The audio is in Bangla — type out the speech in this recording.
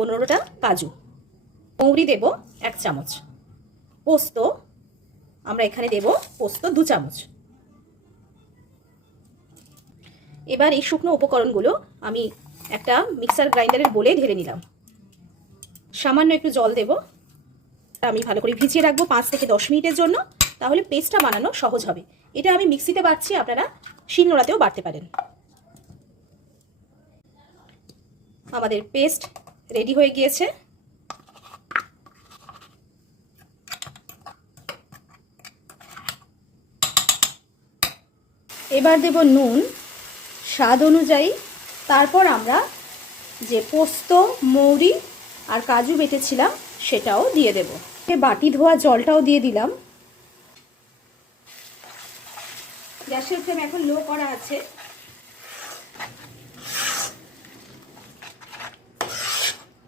15টা কাজু, মৌরি দেব 1 চামচ, পোস্ত আমরা এখানে দেব পোস্ত 2 চামচ। এবার এই শুকনো উপকরণগুলো আমি একটা মিক্সার গ্রাইন্ডারের বোলে ঢেলে নিলাম। সামান্য একটু জল দেব, আমি ভালো করে ভিজিয়ে রাখবো 5 থেকে 10 মিনিটের জন্য, তাহলে পেস্টটা বানানো সহজ হবে। এটা আমি মিক্সিতে বাটছি, আপনারা শিলনোড়াতেও বাটতে পারেন। আমাদের পেস্ট রেডি হয়ে গিয়েছে। এবার দেব নুন স্বাদ অনুযায়ী, তারপর আমরা যে পোস্ত, মৌরি আর কাজু বেটেছিলাম সেটাও দিয়ে দেব। বাটি ধোয়া জলটাও দিয়ে দিলাম। গ্যাসের ফ্লেম এখন লো করা আছে।